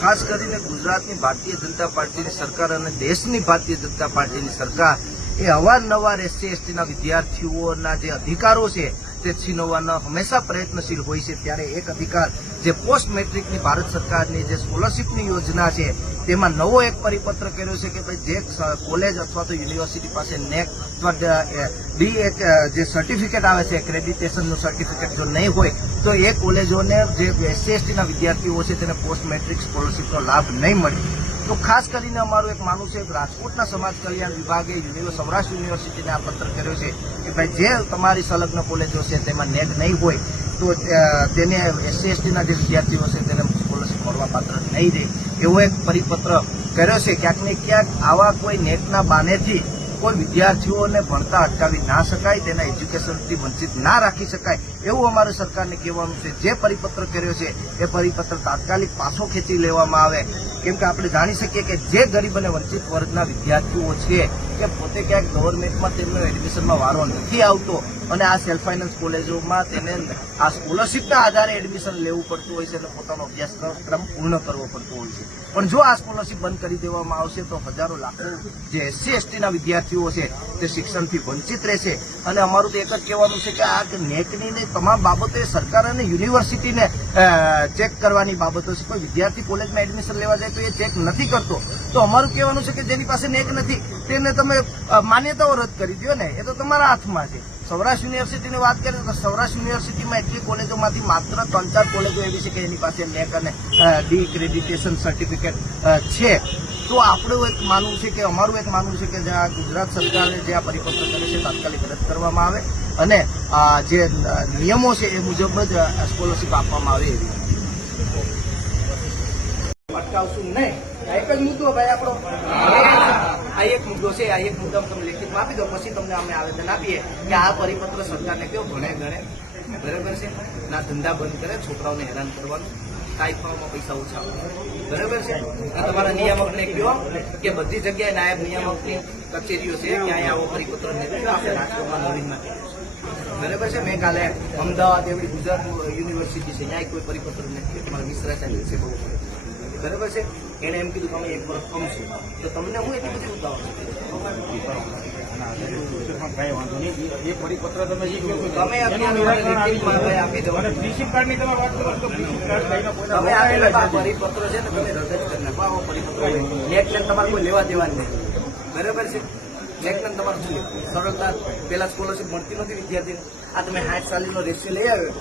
ખાસ કરીને ગુજરાતની ભારતીય જનતા પાર્ટીની સરકાર અને દેશની ભારતીય જનતા પાર્ટીની સરકાર એ અવારનવાર એસસી, એસટીના વિદ્યાર્થીઓના જે અધિકારો છે તે છીનવવાના હંમેશા પ્રયત્નશીલ હોય છે ત્યારે એક અધિકાર જે પોસ્ટ મેટ્રિકની ભારત સરકારની જે સ્કોલરશીપની યોજના છે, તેમાં નવો એક પરિપત્ર કર્યો છે કે ભાઈ જે કોલેજ અથવા તો યુનિવર્સિટી પાસે નેક અથવા ડી એક જે સર્ટિફિકેટ આવે છે, એક્રેડિટેશનનું સર્ટિફિકેટ જો નહીં હોય, તો એ કોલેજોને જે એસસી એસટીના વિદ્યાર્થીઓ છે, તેને પોસ્ટ મેટ્રિક સ્કોલરશીપનો લાભ નહીં મળે. તો ખાસ કરીને અમારું એક માનવું છે રાજકોટના સમાજ કલ્યાણ વિભાગે સૌરાષ્ટ્ર યુનિવર્સિટીને આ પત્ર કર્યો છે કે ભાઈ જે તમારી સંલગ્ન કોલેજો છે તેમાં નેટ નહીં હોય, તો તેને એસસી જે વિદ્યાર્થીઓ છે તેને સ્કોલરશીપ મળવા પાત્ર નહીં દે એવો એક પરિપત્ર કર્યો છે. ક્યાંક ક્યાંક આવા કોઈ નેટના બાનેથી કોઈ વિદ્યાર્થીઓને ભણતા અટકાવી ના શકાય, તેના એજ્યુકેશનથી વંચિત ના રાખી શકાય. એવું અમારે સરકારને કહેવાનું છે. જે પરિપત્ર કર્યો છે, એ પરિપત્ર તાત્કાલિક પાછો ખેંચી લેવામાં આવે. કેમ કે આપણે જાણી શકીએ કે જે ગરીબ અને વંચિત વર્ગના વિદ્યાર્થીઓ છે કે પોતે ક્યાંક ગવર્મેન્ટમાં તેમનો એડમિશનમાં વારો નથી આવતો અને આ સેલ્ફ ફાઇનાન્સ કોલેજોમાં તેને આ સ્કોલરશીપના આધારે એડમિશન લેવું પડતું હોય છે અને પોતાનો અભ્યાસક્રમ પૂર્ણ કરવો પડતો હોય છે. પણ જો આ સ્કોલરશીપ બંધ કરી દેવામાં આવશે, તો હજારો લાખો જે એસસી એસટીના વિદ્યાર્થીઓ છે, તે શિક્ષણથી વંચિત રહેશે. અને અમારું તો એક જ કહેવાનું છે કે આ નેટની તમામ બાબતો એ સરકાર અને યુનિવર્સિટીને ચેક કરવાની બાબતો છે. કોઈ વિદ્યાર્થી કોલેજમાં એડમિશન લેવા જાય તો એ ચેક નથી કરતો. તો અમારું કહેવાનું છે કે જેની પાસે નેક નથી, તેને તમે માન્યતાઓ રદ કરી દો ને. એ તો તમારા હાથમાં છે. સૌરાષ્ટ્ર યુનિવર્સિટીની વાત કરીએ તો સૌરાષ્ટ્ર યુનિવર્સિટીમાં એટલી કોલેજોમાંથી માત્ર ત્રણ ચાર કોલેજો એવી છે કે એની પાસે નેક અને ડી ક્રેડિટેશન સર્ટિફિકેટ છે. તો આપણું એક માનવું છે કે, અમારું એક માનવું છે કે જે આ ગુજરાત સરકારે જે આ પરિપત્ર કરે છે, તાત્કાલિક રદ કરવામાં આવે. અને જે નિયમો છે એ મુજબ જ સ્કોલરશીપ આપવામાં આવે એવી અટકાવશું નહીં. આ એક આ એક મુદ્દો છે, આ એક મુદ્દો તમે લેખિતમાં આપી દો પછી તમને અમે આવેદન આપીએ કે આ પરિપત્ર સરકારને કયો ભણે ગણે બરાબર છે? ના, ધંધા બંધ કરે, છોકરાઓને હેરાન કરવાનું. કાંઈ પૈસા ઓછા બરાબર છે? તમારા નિયામકને કહો કે બધી જગ્યાએ નાયબ નિયામકની કચેરીઓ છે ક્યાંય આવો પરિપત્ર નથી આપણે રાજકોટમાં નવીનમાં બરાબર છે? મેં કાલે અમદાવાદ એવડી ગુજરાત યુનિવર્સિટી છે ત્યાં કોઈ પરિપત્ર નથી મારા મિશ્રા સાહેબ છે બહુ બરાબર છે? એણે એમ કીધું કે અમે એક વર્ષ કમશું તો તમને હું એટલી બધી પરિપત્ર તમે તમે તમે તમે છે ને તમે રદ જ કરી નાખો. પરિપત્ર. તમારે કોઈ લેવા દેવા નહીં. બરાબર છે? નેટ ને તમારે શું? સરળતા પેલા સ્કોલરશીપ મળતી નથી વિદ્યાર્થીને. આ તમે સાઠ સાલીનો રેશિયો લઈ આવ્યો.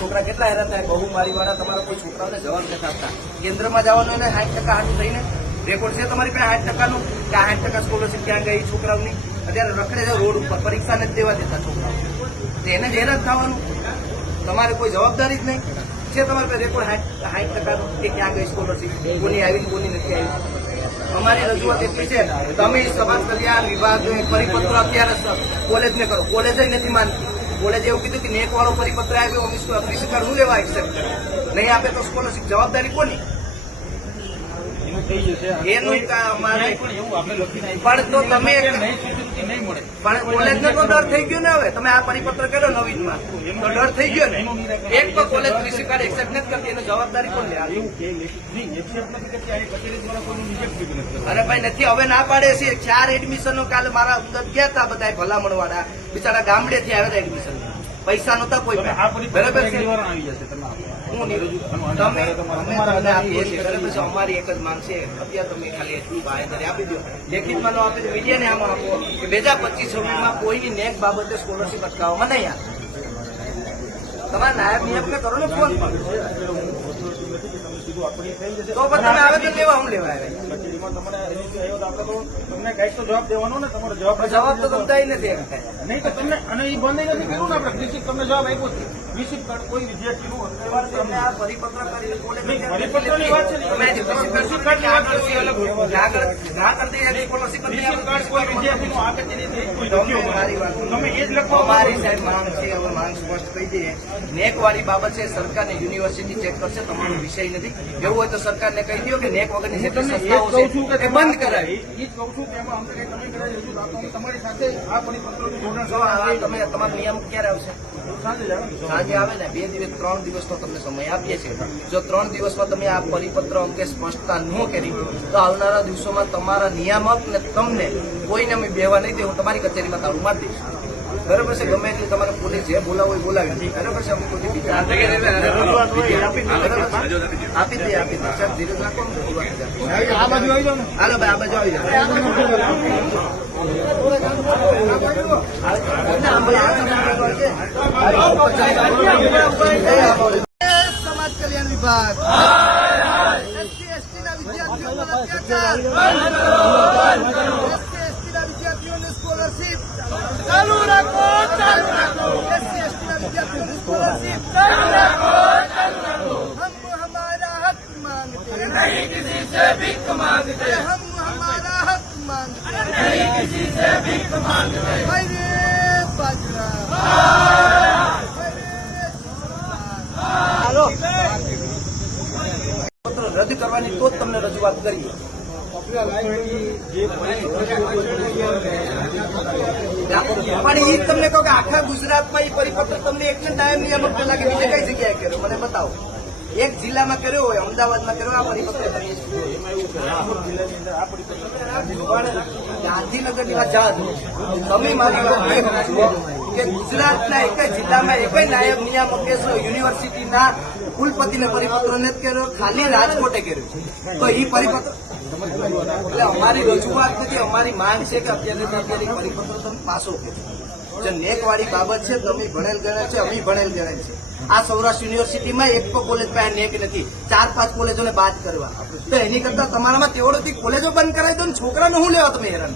છોકરા કેટલા હેરાન થાય? બહુ મારી વાળા તમારા કોઈ છોકરાઓને જવાબ નથી આપતા. કેન્દ્રમાં જવાનું અને સાઠ ટકા હાથ થઈને. રેકોર્ડ છે તમારી પાસે સાઠ ટકાનું? કે સાઠ ટકા સ્કોલરશીપ ક્યાં ગઈ છોકરાઓની? અત્યારે રખડે છે રોડ ઉપર. પરીક્ષા નથી દેવા દેતા છોકરાઓ. એને જ હેરાન થવાનું. તમારે કોઈ જવાબદારી જ નહીં. છે તમારે રેકોર્ડ સાઠ ટકાનું? કે ક્યાં ગઈ સ્કોલરશીપ કોની આવી કોની નથી આવી? અમારી રજૂઆત એટલી છે તમે સમાજ કલ્યાણ વિભાગ પરિપત્ર અત્યારે કોલેજને કરો. કોલેજ નથી માનતી. કોલેજે એવું કીધું કે નેક વાળો પરિપત્ર આવ્યો કાર્ડ હું લેવા એક્સેપ્ટ કરે? નહીં આપે તો સ્કોલરશીપ જવાબદારી કોની? એનું અમારે પણ તો તમે સ્વીકૃતિ નહીં મળે. પણ કોલેજને તો ડર થઈ ગયો ને હવે. તમે આ પરિપત્ર કર્યો નવીનમાં. તો ડર થઈ ગયો ને. એક તો કોલેજ કાર્ડ એક્સેપ્ટ નથી કરતી. એની જવાબદારી કોણ લે. અરે ભાઈ નથી હવે ના પાડે છે. ચાર એડમિશનો કાલે મારા અંદર ગયા હતા બધા ભલામણ વાળા બિચારા ગામડેથી આવ્યા હતા એડમિશન પૈસા નતા કોઈ બરાબર છે? આવી. હું નહીં. રજૂ તમે તમે તમારા- અમે તમને આપીએ છીએ. બરાબર છે? અમારી એક જ માંગ છે. અત્યારે તમે ખાલી એટલું બાહેધરી આપી દો. લેખિતમાં આપી દો મીડિયાને આમાં આપો કે બે હજાર પચીસ છવ્વીસમાં કોઈની નેક બાબતે સ્કોલરશીપ અટકાવવામાં નહીં આવે. તમારા નાયબ નિયમને કરો ને ફોન તો પણ તમે આવેદન લેવા હું લેવા આવ્યા. કચેરીમાં તમને આવ્યો તો તો તમને કાંઈક તો જવાબ દેવાનો ને તમારો જવાબ જવાબ તો તમને નથી. નહીં તો તમને અને એ બંધ નથી કર્યું ને આપણે તમને જવાબ આપ્યો રિસીપ કાર્ડ કોઈ વિદ્યાર્થીનું અત્યારે તમે આ પરિપત્ર કરીને કોલેજ પરિપત્રની વાત છે. તમે જે કાર્ડ વાત કરો અલગ વસ્તુ ના કરતી યાદી સ્કોલરશીપ નથી કાર્ડ કોઈ વિદ્યાર્થીનું આ કચેરીથી કોઈ લખ્યો મારી વાત તમે એ જ લખો. અમારી સાહેબ માંગ છે હવે માંગ સ્પષ્ટ કહી દઈએ નેક વાળી બાબત છે સરકારને યુનિવર્સિટી ચેક કરશે તમારો વિષય નથી. એવું હોય તો સરકારને કહી દો કે નેક વગરની જેટલી સંસ્થાઓ છે એ બંધ કરાવી. એ જ કહું છું કે એમાં અમને કંઈ તમે કરાવી હજુ તો આપણે તમારી સાથે આ પરિપત્રનું જોડાણ તમે તમારો નિયમ ક્યારે આવશે? સાંજે આવે ને. સાંજે આવે ને બે દિવસ ત્રણ દિવસનો તમને સમય આપીએ છીએ. જો ત્રણ દિવસમાં તમે આ પરિપત્ર અંગે સ્પષ્ટતા ન કરી તો આવનારા દિવસોમાં તમારા નિયામક ને તમને કોઈને અમે બેવા નહીં દે હું તમારી કચેરીમાં તાળું મારી દઈશ. બરાબર છે? ગમે એટલે તમારે પોલીસ જે બોલાવો એ બોલાવી બરાબર છે? અમે કોઈ આપી દઈએ. આપી દે સાહેબ ધીરજ રાખો. આ બાજુ આવી જાઓ હાલો ભાઈ આ બાજુ આવી જાઓ. I'm going to go to. કરવાની તો જ તમને રજૂઆત કરીએ. પણ એ તમને કહો કે આખા ગુજરાતમાં એ પરિપત્ર તમને એક જ ટાઈમ નિયામક પહેલા કે બીજે કઈ જગ્યાએ કર્યો? મને બતાવો. એક જિલ્લામાં કર્યો હોય, અમદાવાદમાં કર્યો આ પરિપત્ર ગાંધીનગરની વાત જાત તમે મારી વાત કે ગુજરાતના એક જિલ્લામાં એક નાયબ નિયામકે યુનિવર્સિટીના કુલપતિને પરિપત્ર નથી કર્યો, ખાલી રાજકોટે કર્યો તો એ પરિપત્ર એટલે અમારી રજૂઆત નથી, અમારી માંગ છે કે અત્યારે અત્યારે પરિપત્ર તમે પાસો જે નેકવાળી બાબત છે, તમે ભણેલ ગણેલ છે, અમે ભણેલ ગણેલ છે. આ સૌરાષ્ટ્ર યુનિવર્સિટીમાં એક પણ કોલેજ પાસે નેક નથી, ચાર પાંચ કોલેજોને બાદ કરવા. તો એની કરતા તમારામાં તેવડોથી કોલેજો બંધ કરાવી દો ને છોકરાને શું લેવા તમે હેરાન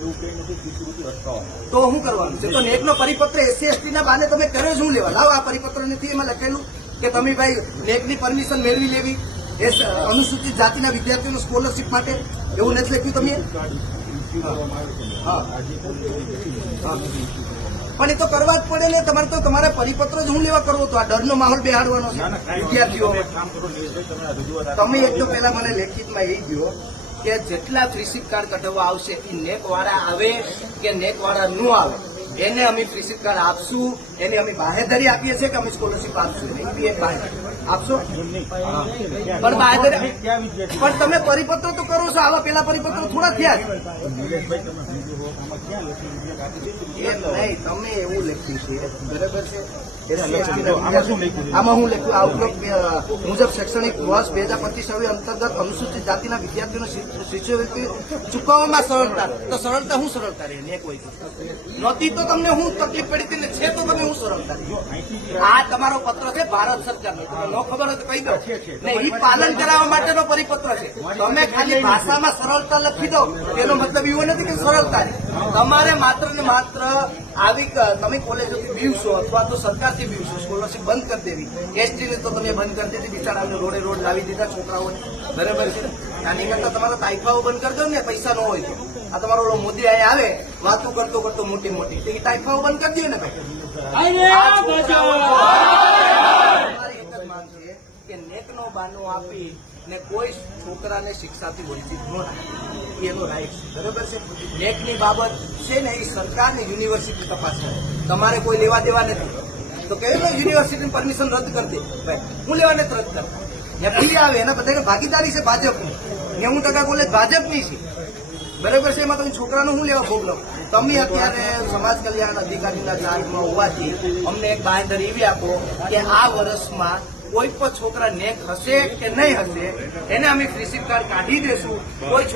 તો શું કરવાનું છે? તો નેટનો પરિપત્ર એસસી એસટી ના બાને તમે કર્યો શું લેવા? લાવો આ પરિપત્ર નથી એમાં લખેલું કે તમે ભાઈ નેટની પરમિશન મેળવી લેવી. એ અનુસૂચિત જાતિના વિદ્યાર્થીઓનો સ્કોલરશીપ માટે એવું નથી લખ્યું તમે. પણ એ તો કરવા જ પડે ને. તમારે તો તમારા પરિપત્ર જ હું લેવા કરવો તો? આ ડરનો માહોલ બેહાડવાનો છે. વિદ્યાર્થીઓ. તમે એક તો પહેલા મને લેખિતમાં એ કહો. કે જેટલા ફ્રી સીટ કાર્ડ કઢાવવા આવશે એ નેકવાળા આવે કે નેકવાળા ન આવે? એને અમે ફ્રી સીટ કાર્ડ આપશું, એને અમે બાહેધરી આપીએ છીએ કે અમે સ્કોલરશીપ આપશું? એ બી એક બાહેધરી. આપશો? પણ પણ તમે પરિપત્ર તો કરો છો આવા પેલા પરિપત્ર થોડા થયા નહીં તમે એવું લખ્યું છે. બરાબર છે? આમાં હું લખ્યું? આ ઉપરોક્ત મુજબ શૈક્ષણિક વર્ષ બે હજાર પચીસ છવ્વીસ અંતર્ગત અનુસૂચિત જાતિના વિદ્યાર્થીઓને શિષ્યવૃત્તિ ચૂકવવામાં સરળતા. તો સરળતા હું સરળતા રહી? કોઈ નહોતી તો તમને હું તકલીફ પડી હતી ને છે તો તમે હું સરળતા આ તમારો પત્ર છે ભારત સરકારનો. ન ખબર હોય તો કહી દો. ને એ પાલન કરાવવા માટેનો પરિપત્ર છે. તમે ખાલી ભાષામાં સરળતા લખી દો. એનો મતલબ એવો નથી કે સરળતા તમારે માત્ર ને માત્ર આવી તમે કોલેજોથી બીવશો અથવા તો સરકારથી બીવશો સ્કોલરશીપ બંધ કરી દેવી. એસટીને તો તમે બંધ કરી દીધી. બિચારાને રોડે રોડ લાવી દીધા છોકરાઓને બરાબર છે? આની કરતા તમારા તાઇફાઓ બંધ કરી દો ને પૈસા ન હોય તો. આ તમારો ઓલો મોદી અહીંયા આવે વાતો કરતો કરતો મોટી મોટી. તો એ તાઇફાઓ બંધ કરી દે ને ભાઈ આ છોકરાઓ અમારી એક જ માંગ છે કે નેકનો બાનો આપી ને કોઈ છોકરાને શિક્ષાથી વંચિત ન રાખે. એનો રાઈટ છે. બરાબર છે? નેકની બાબત છે ને એ સરકારની યુનિવર્સિટી તપાસ કરે. તમારે કોઈ લેવા દેવા નથી. તો કહે ને યુનિવર્સિટીની પરમિશન રદ કરી દે. ભાઈ, હું લેવા નથી રદ કરતા. ત્યાં આવે, એના બધાને ભાગીદારી છે ભાજપની. નેવું ટકા કોલેજ ભાજપની છે. બરાબર છે? એમાં તમે છોકરાનું શું લેવા ભોગ લો તમે અત્યારે સમાજ કલ્યાણ અધિકારીના ચાર્જમાં હોવાથી અમને એક બાંધર એવી આપો કે આ વર્ષમાં કોઈ પણ છોકરા નેક હશે કે નહીં હશે, એને અમે ફ્રી કાર્ડ કાઢી દેશું. કોઈ